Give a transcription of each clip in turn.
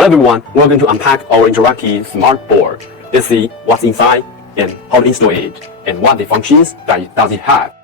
Hello everyone, we're going to unpack our interactive smart board. Let's see what's inside and how to install it and what the functions does it have.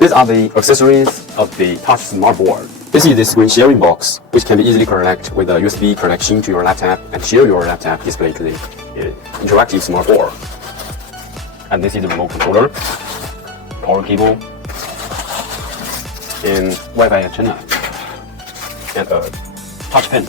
These are the accessories of the Touch Smart Board. This is the screen sharing box, which can be easily connected with a USB connection to your laptop and share your laptop display to the interactive smart board. And this is the remote controller, power cable, and Wi-Fi antenna, and a touch pen.